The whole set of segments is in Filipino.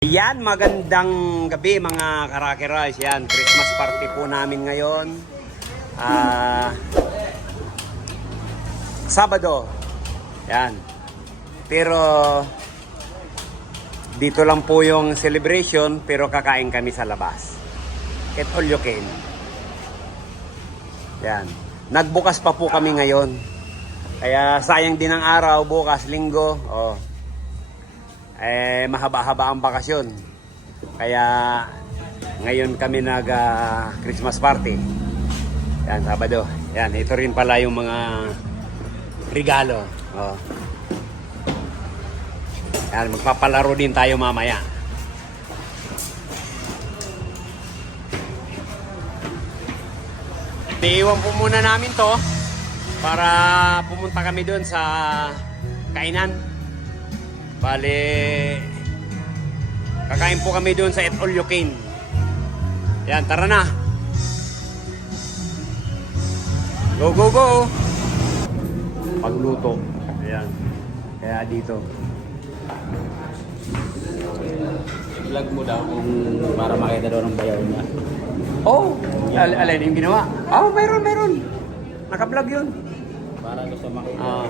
Yan, magandang gabi mga Karakeroys. Yan, Christmas party po namin ngayon. Sabado. Yan. Pero dito lang po yung celebration, pero kakain kami sa labas. Eat all you can. Yan. Nagbukas pa po kami ngayon. Kaya sayang din ang araw, bukas linggo. Oh. Mahaba-haba ang bakasyon. Kaya ngayon kami nag Christmas party. Yan, Sabado. Yan, ito rin pala yung mga regalo. Oh. Yan, magpapalaro din tayo mamaya. Iiwan po muna namin to para pumunta kami doon sa kainan. Bale, kakain po kami doon sa Eat All You Can. Yan, tara na. Go, go, go. Pagluto. Ayan. Kaya dito. Vlog mo daw kung para makita daw ng bayaw niya. Oh, alin yung ginawa? Oh, meron. Naka-vlog yun. Para gusto makita.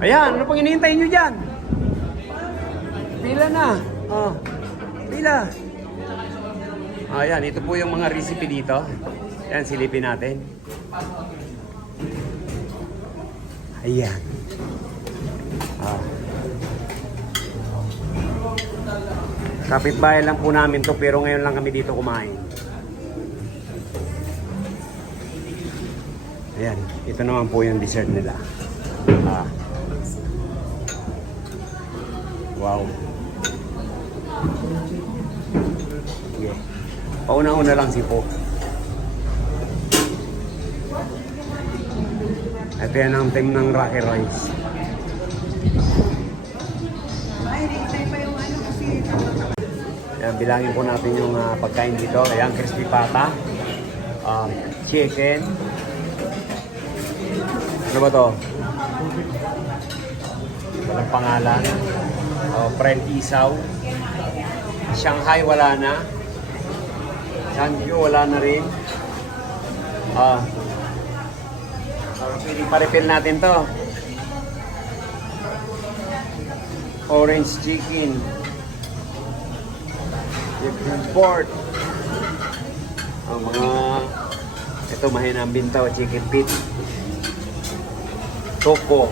Ayan, ano pang hinihintay nyo dyan? Pila na. Oh, pila. Ayan, ito po yung mga recipe dito. Ayan, silipin natin. Ayan. Kapitbahay lang po namin to, pero ngayon lang kami dito kumain. Ayan, ito naman po yung dessert nila. Wow. Yeah. Pauna-una lang si Po. Ito yan ang team ng Rocky Rice. Ayan, bilangin po natin yung pagkain dito. Ayan, crispy pata. Chicken. Ano ba to? Walang pangalan. Fried isaw. Shanghai wala na. Changju wala na rin. Pwede pa-refill natin to. Orange chicken. Chicken pork. Mga ito mahinang bintaw, chicken pit. Toko.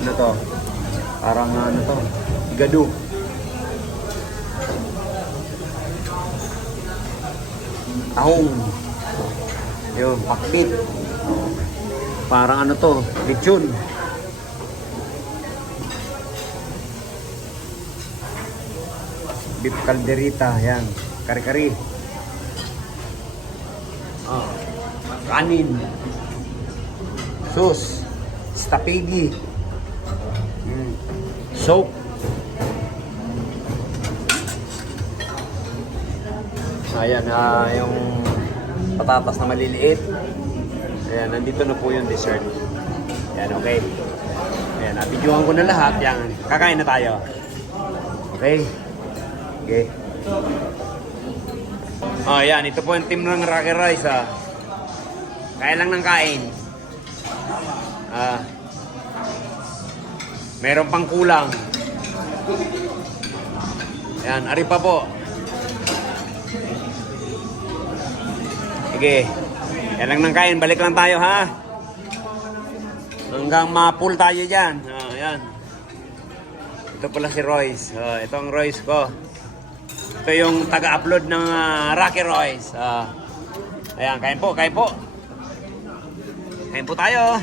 Ano to? Parang ano to? Gado. Tahong. Yun, pakbit. Parang ano to? Lechon. Beef calderita. Yan. Kari-kari. Kanin. Sauce. Stapigi. Soap. Ayan, yung patatas na maliliit. Ayan, nandito na po yung dessert. Ayan, okay. Ayan, napidyohan ko na lahat. Ayan, kakain na tayo. Okay. Okay. Ayan, ito po yung team ng Rocky Rice. Kaya lang ng kain. Meron pang kulang. Ayan, ari pa po. Sige. Yan lang ng kain. Balik lang tayo, ha? Hanggang ma-pull tayo dyan. Ayan. Ito pala si Royce. Ito ang Royce ko. Ito yung taga-upload ng Rocky Royce. Ayan, kain po, kain po. Kain po tayo.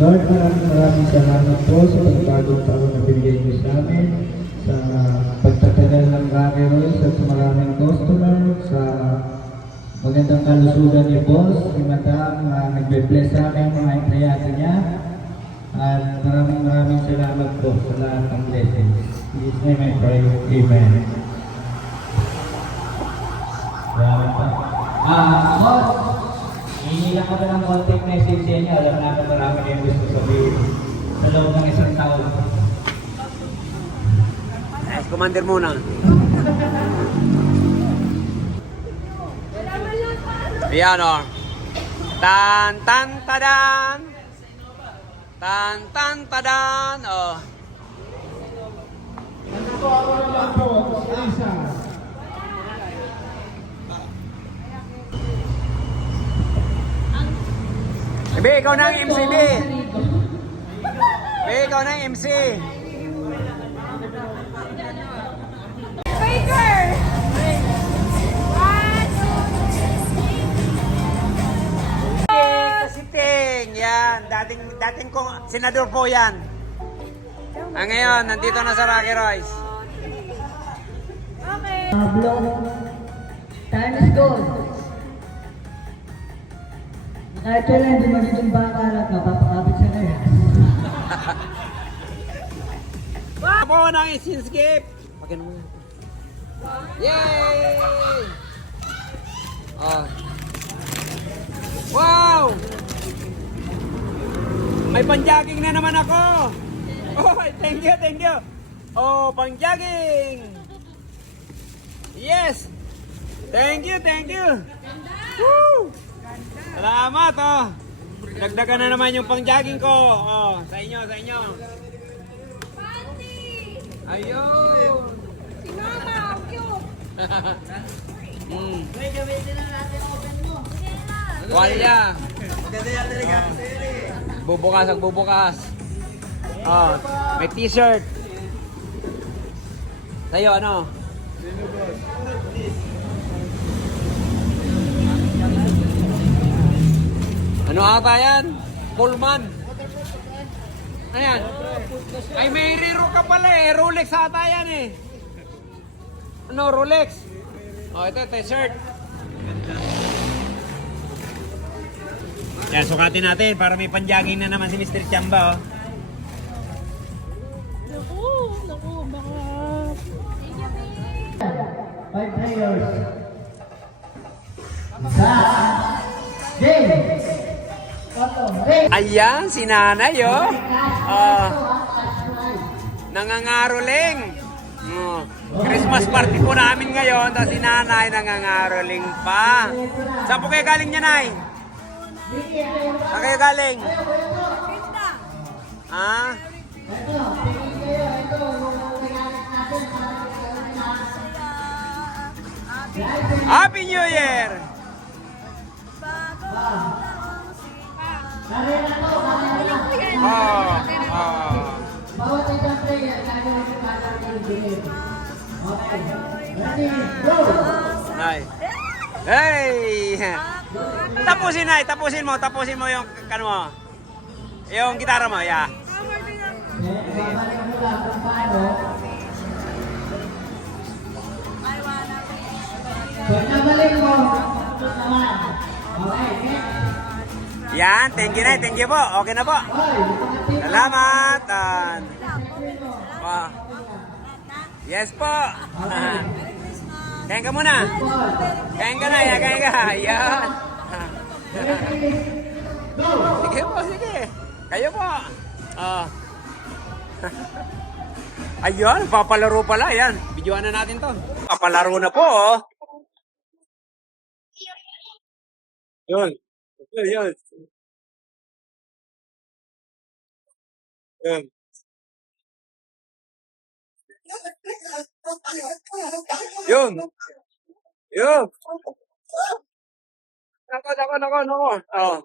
Lord, maraming salamat po sa pagpagong taon na binigay niyo sa amin, sa pagtatagal ng Rocky Royce at sa maraming customer, sa magandang kalusugan ni Boss, si Madam, nagbe-bless sa amin mga empleyado niya, at maraming salamat po sa lahat ng blessings. In His name I pray, Amen. Salamat po. Boss, hindi lang kami ng konting message sa inyo. Alam natin marami kayong gusto sabihin sa loob ng isang taon. Yes, commander muna. Ayan o. Tan tan tadan. Tan tan tadan. Oh. Be, ikaw na ang MC, Be. Be, ikaw na ang MC. Baker! Kasiting, yan. Dating kong senador po yan. Ngayon, nandito na sa Rocky Royce. Okay. Block. Time is gone. Kahit wala, hindi magiging bakalat na papakapit siya na yan. Po ng Isinscape. Pagyan mo yan. Yay! Oh. Wow! May panjogging na naman ako. Oh, thank you, thank you. Oh, panjogging. Yes. Thank you, thank you. Woo! Salamat, oh. Dagdagan na naman yung pang-jogging ko. Oh, sa inyo, sa inyo. Ayun. Si Mama, ang cute. Walya. Bubukas ang bubukas. Oh, may t-shirt. Sa'yo, ano? Ano ata yan? Pullman. Ano yan? Ay, may rero ka pala eh. Rolex ata yan eh. Ano, Rolex? Oh, ito, shirt. Yan, sukatin natin para may panjogging na naman si Mr. Chamba, oh. Naku, baka... Five players. Isa. Game. Ayan, si nanay, oh. Nangangaroling. Oh, Christmas party po namin ngayon, tapos si nanay nangangaroling pa. Saan po kayo galing niya, nay? Saan kayo galing? Ah? Happy New Year! Oh, oh. Bawat isang player, kailangan yung game. Okay. Ready, go! Nay. Hey! Tapusin, nay. Tapusin mo yung kano mo. Yung gitara mo, yeah. Babalik mo lang kung paano. Pag nabalik mo, naman. Okay, Yan, thank you, nay. Thank you po. Okay na po. Salamat. Oh. Yes po. Kain ka muna. Kain ka na, ya. Kain ka. Yan. Sige po, sige. Kayo po. Oh. Ayun, papalaro pala. Yan. Videoan na natin to. Papalaro na po, oh. Yun. Yun. Yun. Yun. Yun. Nako. Oh.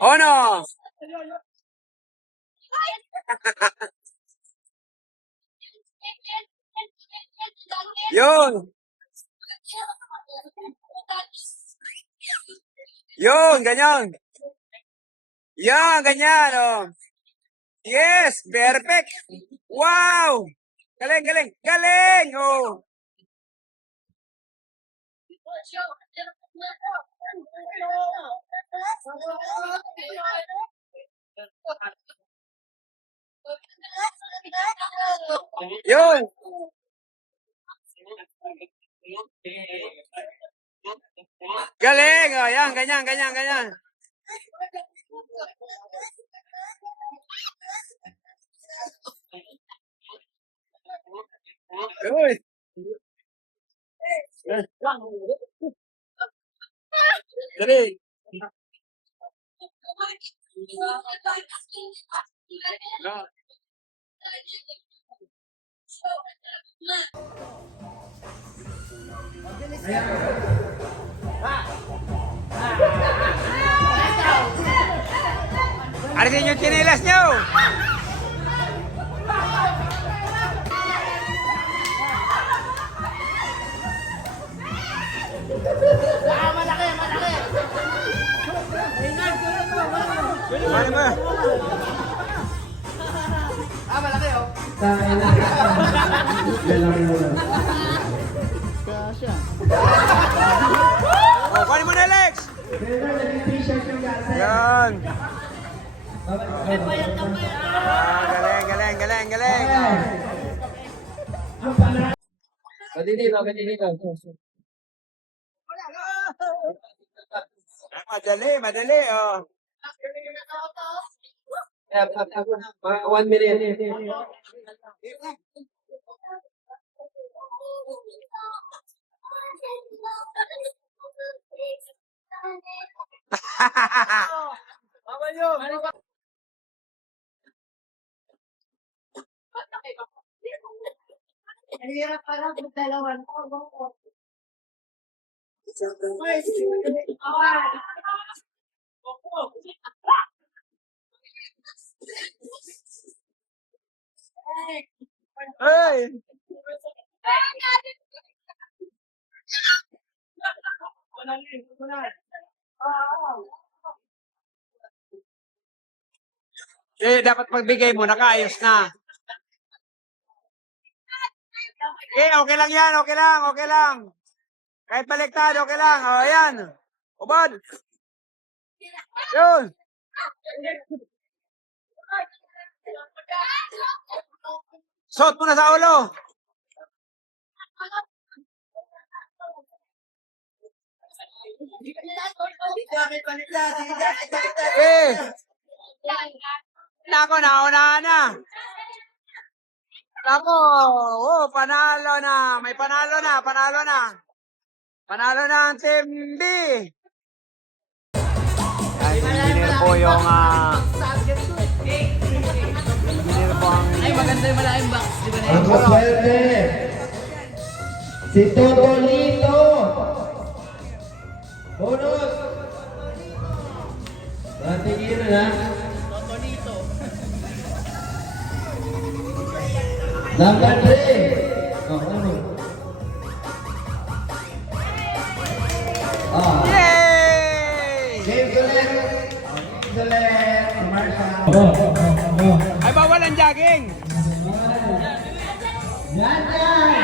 Oh no. Yun. Yun, ganyan. Yan, ganyan, oh. Yes, perfect. Wow! Galing, galing, galing! Oh. Yun! Galing! Oh, yan, ganyan, ganyan, ganyan. Uy! Dali! Alisin yung chinelas nyo! Ano ba? Kain na. Lalaki mo lang. Oh, kunin mo na, Alex! Pero naging t-shirt yung gasa. Yan! Okay. Galing, galing, galing, galing! Ang pala. Pwede dito, pwede dito. Madali, madali, oh. Mga 1 minute. Ang hirap parang dalawan ko. Hey! Dapat pagbigay mo, nakaayos na. Okay lang yan, okay lang, okay lang. Kahit baliktad, okay lang. O, ayan. Ubod. Yun. Suot mo na sa ulo. Nako, naunahan na. Nako, panalo na. May panalo na, panalo na. Panalo na ang Team B. Ay, engineer po yung engineer po ang Ay, maganda yung malaking box. Di ba na Ang kaswerte. Si Totolito. Bonus. Natigil na. Totolito. Number 3. Oh, ano? Ah. Yay! James Soler. James Soler. Commercial. Ay, bawal ang jogging. Yan yan.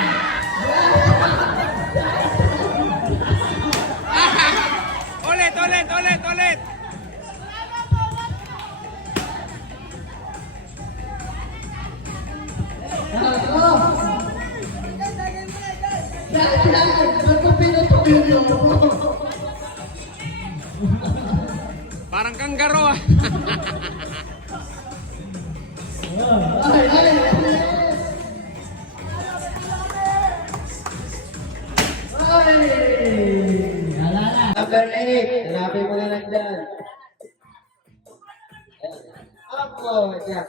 Ulit, ulit, ulit, ulit. Parang kanggaro ah. Number 8. Hanapin mo na lang dyan. Ako, Jack.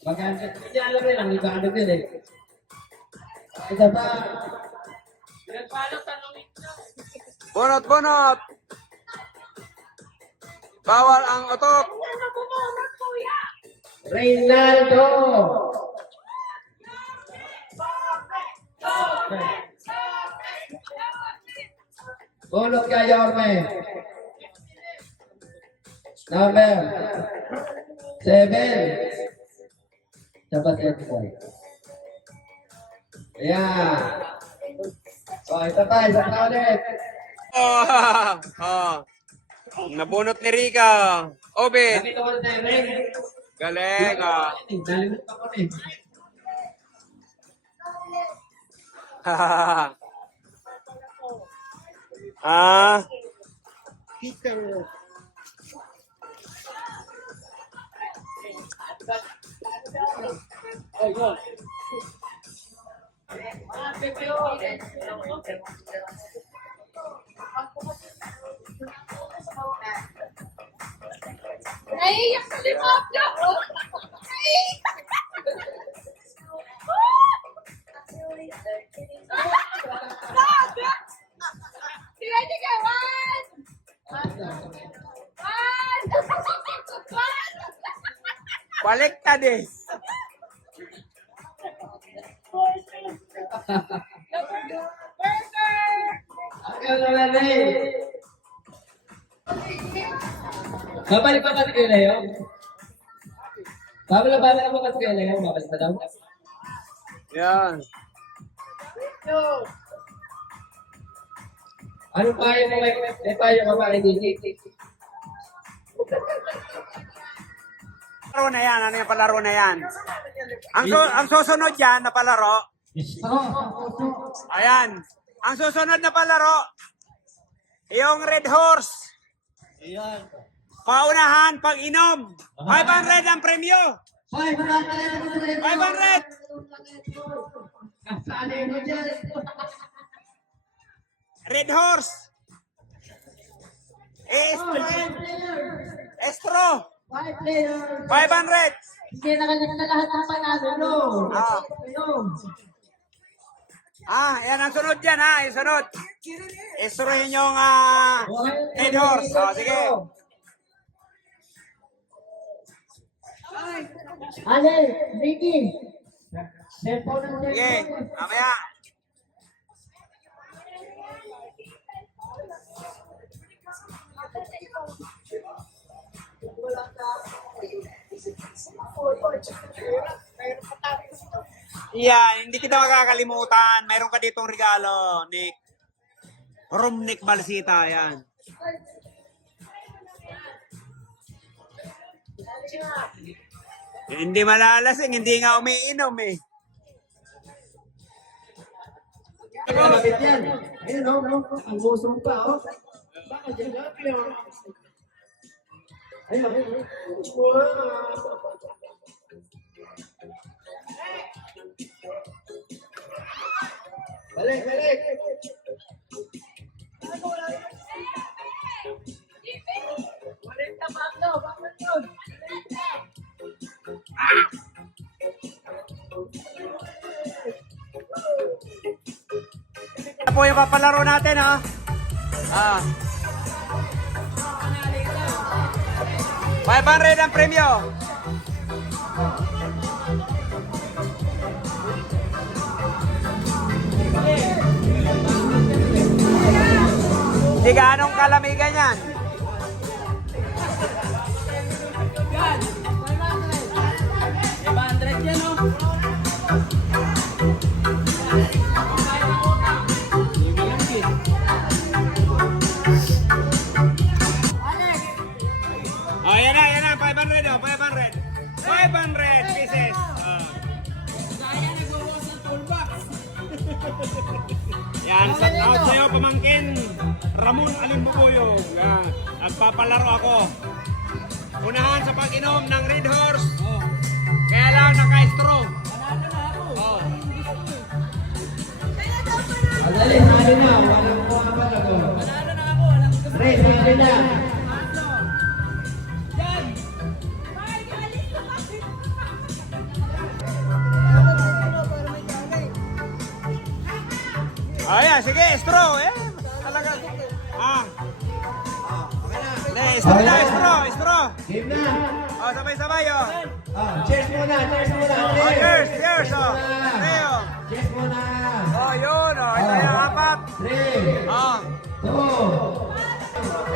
Maganda. Hindi alam rin, ang ibado din eh. Isa pa. Bunot, bunot. Bawal ang utok. Reynaldo. Bulot ka, Yorme. Number 7. Dapat extra. Ayan. O, isa pa ulit. Oh, oh. Nabunot ni Rica. Obed. Nakita ko na rin. Galing, ah. Nalimutan ko rin. Ah. Naiiyak sa limap niya. Naiiyak. Ready ka? One. Baliktad eh. Ayaw naman eh. Babalik pa kasi kayo na yun? Babalik pa kasi kayo na yun? Babalik pa daw? Yan. Anong payo mo? May payo ka pa kay DJ? Palaro na yan. Ano yung palaro na yan? Ang susunod yan na palaro. Ayan. Ang susunod na palaro. Yung Red Horse. Paunahan pag inom. 500 ang premyo. 500. Red Horse. Estro. 500. Hindi na kanya na lahat ng panalo. Yan ang sunod dyan ha. Yung sunod. Estro yun yung Red Horse. Sige. Ale, Ricky. Cellphone ng Sige. Mamaya. Hindi kita makakalimutan. Mayroon ka ditong regalo, Nick. From Nick Balsita, yan. Hindi malalasing, hindi nga umiinom eh. Malapit yan. Ayun, no? Ang busong pa, oh. Bakit yan? Ayun, ayun. Balik. Balik na Pablo. Bakit yun? Ito po yung papalaro natin ha. 500 ang premyo. Hindi gaanong kalamigan yan. Yan na, 500 oh, 500. 500 pieces. Yan, shout out sa'yo, pamangkin. Ramon Alimbukoyo. Yan. At papalaro ako. Unahan sa pag-inom ng Red Horse. Kaya lang naka-straw. Madali, hali na. Walang kuha pa ako. Race, hali na. Ayan, sige, straw. Talaga. Straw. Game na. Sabay-sabay, oh. Cheers muna. Cheers. Trio. Cheers muna. Yun, ito yung apat. 3, 2.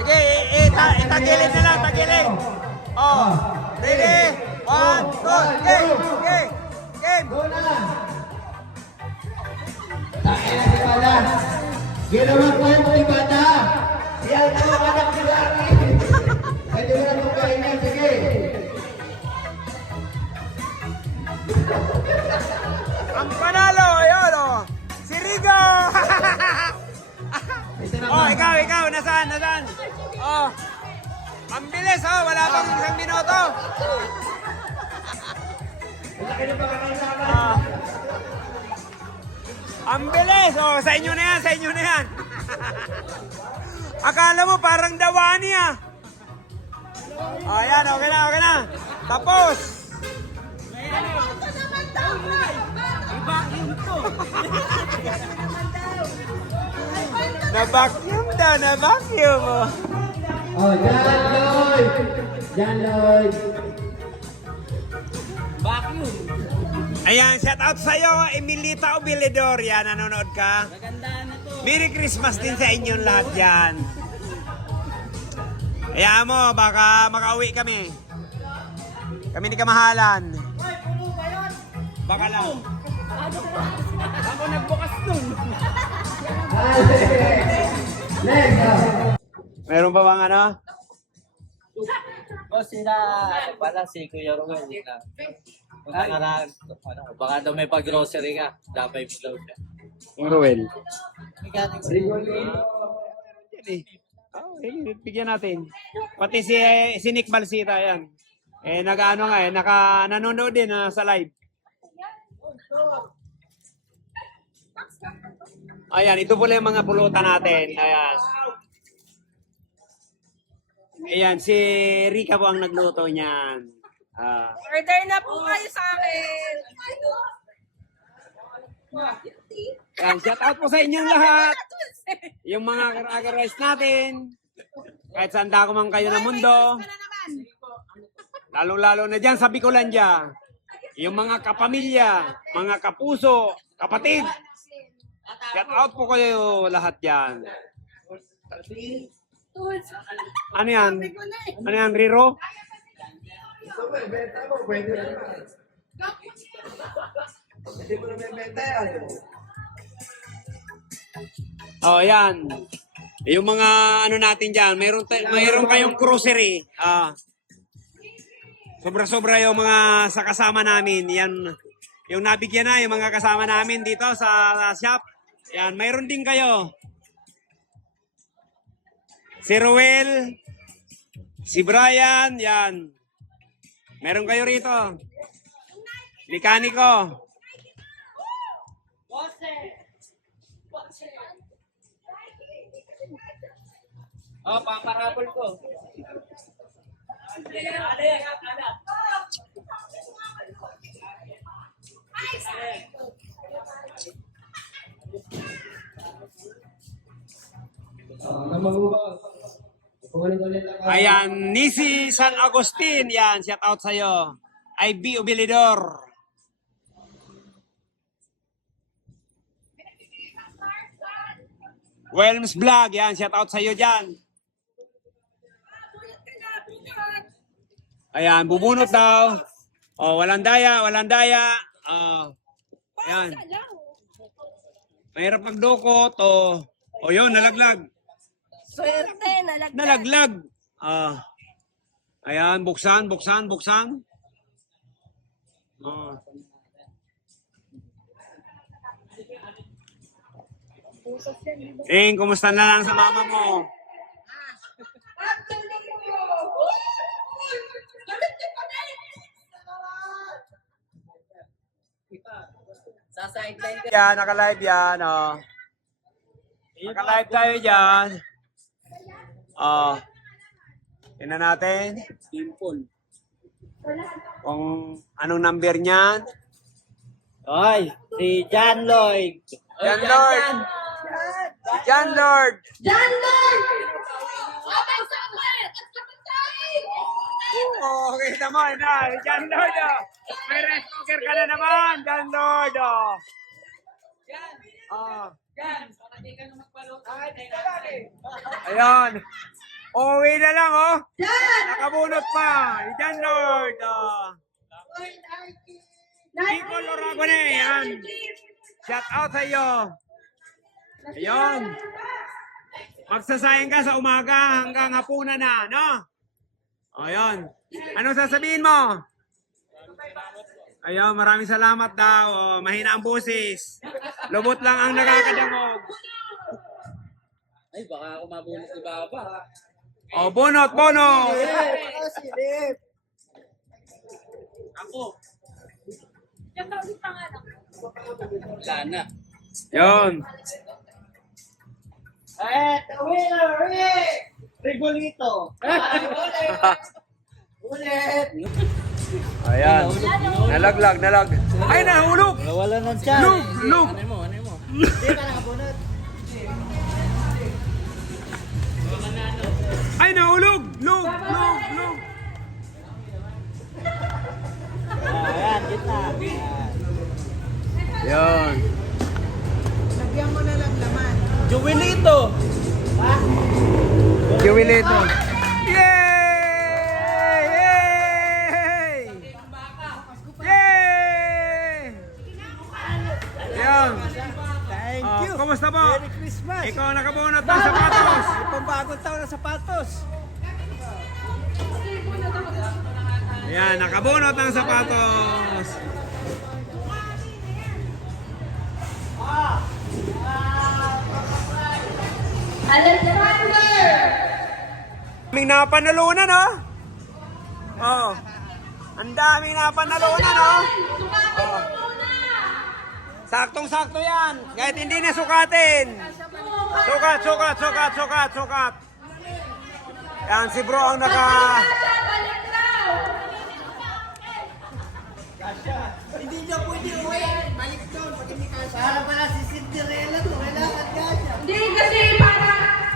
Sige, Itagilid na lang, tagilid. Oh, ready? 1, 2, game, game, game. Go na lang. Takin na si Bata. Ginawa ko yung mga bata. Yan ang mga anak ni Larry. Pwede mo na magkain yan. Sige. Ang panalo, ayun oh. Si Rigo! Oh, ikaw, nasaan? Oh. Ang bilis oh, wala pang isang minuto. Ah. Ang bilis oh, sa inyo na yan. Akala mo parang dawani ah. Oh, yan, okay na. Tapos. Na-vacuum oh. Oh, John Lloyd. Ayan, shout out sa'yo, Emilita Obilidor. Yan, nanonood ka. Merry Christmas din sa inyong lahat yan. Hayaan mo, baka makauwi kami. Kami ni Kamahalan. Baka lang. Ako nagbukas nun. Next. Meron pa bang ano? O sila, pala si Kuya Romel. Baka daw may pag-grocery ka. Dapat mo daw siya. Yung Ruel. Bigyan natin. Pati si Nick Balsita yan. Nag-ano nga nanonood din sa live. Ayan, ito pala yung mga pulutan natin. Ayan, si Rika po ang nagluto niyan. Order na po kayo sa akin. Ayan, shout out po sa inyong lahat. Yung mga karaga-rice natin. Kahit saan dako man kayo ng mundo. Lalo-lalo na dyan sa Bicolandia. Yung mga kapamilya, mga kapuso, kapatid. Shout out po kayo lahat yan. Ano yan? Ano yan, Riro? Oh, yan. Yung mga ano natin dyan, mayroon kayong grocery. Sobra-sobra yung mga sa kasama namin. Yan, yung nabigyan na, yung mga kasama namin dito sa shop. Yan, mayroon din kayo. Si Ruel, si Brian, yan. Meron kayo rito. Mekaniko. Oh, paparabol ko. Ayan, Nisi San Agustin. Yan, shout out sa'yo. IB Ubilidor. Welms Vlog. Yan, shout out sa'yo dyan. Ayan, bubunot daw. Oh, walang daya. Ayan. Mahirap magdukot. Oh, yun, nalaglag. Swerte, nalagdag. Nalaglag. Ayan, buksan. Kumusta na lang sa mama mo? Sa sideline ka. Yan, naka-live yan. Naka-live tayo dyan. Tingnan natin Simple. kung anong number niyan. Oy, si John Lloyd. John Lord. Si John Lord. John Lloyd! Abay sa akin! At kapatay! Okay naman na. Si John Lord. May rice cooker ka na naman. John Lord. Ayan. Uwi na lang, oh. Nakabunot pa. Diyan, Lord. Nico Loragone, yan. Shout out sa iyo. Ayun. Magsasayang ka sa umaga hanggang hapunan na, no? Ayun. Anong sasabihin mo? Ayun, maraming salamat daw. Oh, mahina ang busis. Lubot lang ang nakakadangog. Ay, baka ako mabunot ni Baba. Oh, bunot, bonot. Ako. Yung tawag pangalan. Wala na. Yun. The winner is Rigolito. Ulit. Ayan. Nalaglag. Ay, nahulog. Wala na siya. Lug. Ano mo? Hindi ka nakabunot. Ay, nahulog. Lug. Ayan, kita. Yan. Lagyan mo na lang laman. Juwelito. Kiwilito. Yay! Yan. Thank you. Kumusta po? Merry Christmas. Ikaw ang nakabunot ng sapatos. May pambagong taon na sapatos. Ayan, nakabunot ng sapatos. Alexander! Daming napanalunan, oh. Oh. Ang daming napanalunan, oh. Sukatin mo muna! Saktong-sakto yan. Kahit hindi na sukatin. Sukat. Yan, si bro ang naka... Kasha, balik daw! Hindi niya pwede uwi. Balik doon. Pag hindi ka para pala si Cinderella to. Kailangan ka siya. Hindi kasi parang...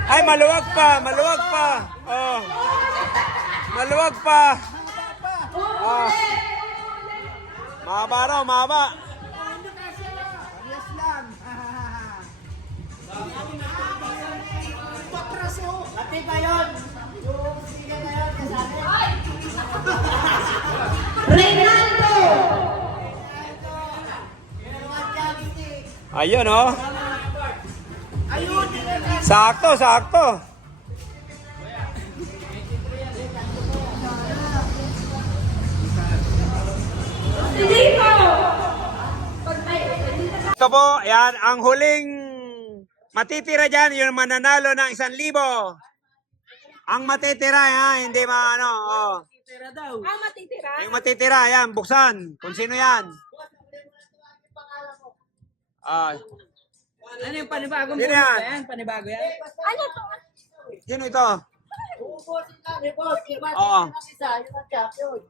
Ay, maluwag pa. Oh. Maluwag pa. Oh. Mahaba raw. Yes lang. Patraso. Ate ba yun? Yung sige na yun. Kasali. Reynaldo! Ayun, oh. Ayun. Sakto. Hindi ko! Pag may... Ito po, yan, ang huling matitira dyan, yung mananalo ng 1,000. Ang matitira, yan, hindi maano, oh. Ang matitira? Yung matitira, yan, buksan. Kung sino yan. Ah, Ano yung panibagong Sino bunot yan? yan? Panibago yan? Ano to? sino ito? Uubusin ka ni boss. Oo. Isa, yung champion.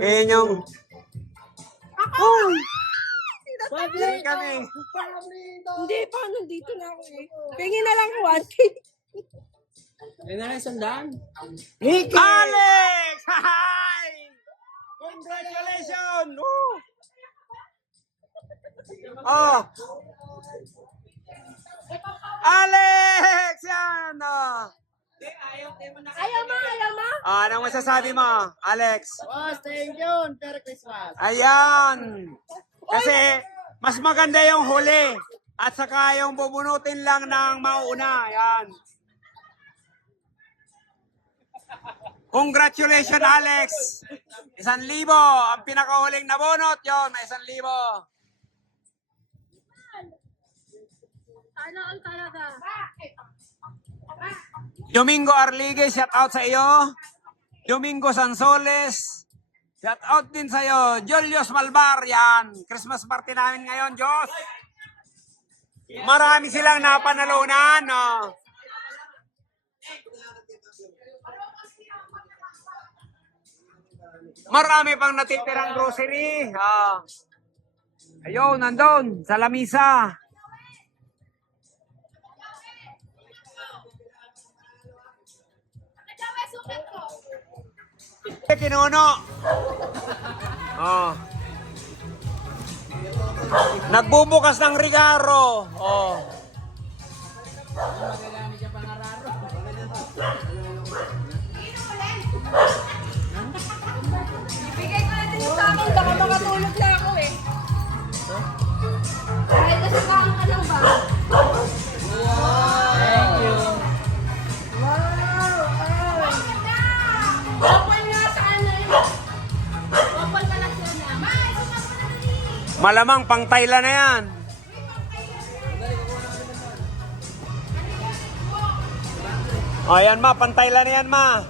Yan yung... Pabli kami. Hindi pa, nandito na ako eh. Pingin na lang 1K. Ayun na lang, 100. Ricky! Alex! Hi! Congratulations! Woo! Oh! Alex! Yan! Oh. Ayaw mo? Anong masasabi mo, Alex? Boss, thank you. Merry Christmas. Ayan! Kasi mas maganda yung huli at saka yung bubunutin lang ng mauna. Ayan. Congratulations, Alex! 1,000 ang pinakahuling nabunot. Yon, may 1,000. Ano ang talaga? Domingo Arligue, shout out sa iyo. Domingo Sansoles, shout out din sa iyo. Julius Malbar, yan. Christmas party namin ngayon, Diyos. Marami silang napanalunan, no? Marami pang natitirang grocery. Ayun, nandun, sa lamisa. Kinuno. Oh. Nagbubukas ng regalo. Oh. Magagamit siya pangararo. Ibigay ko natin yung sa akin, baka makatulog na ako eh. Kahit nasukaan ka lang ba? Thank you. Wow! Ay! Wapal nga sa ano yun. Wapal ka na siya na. May, sumagot na dali. Malamang pang Thailand na yan. O, yan ma, pang Thailand na yan ma.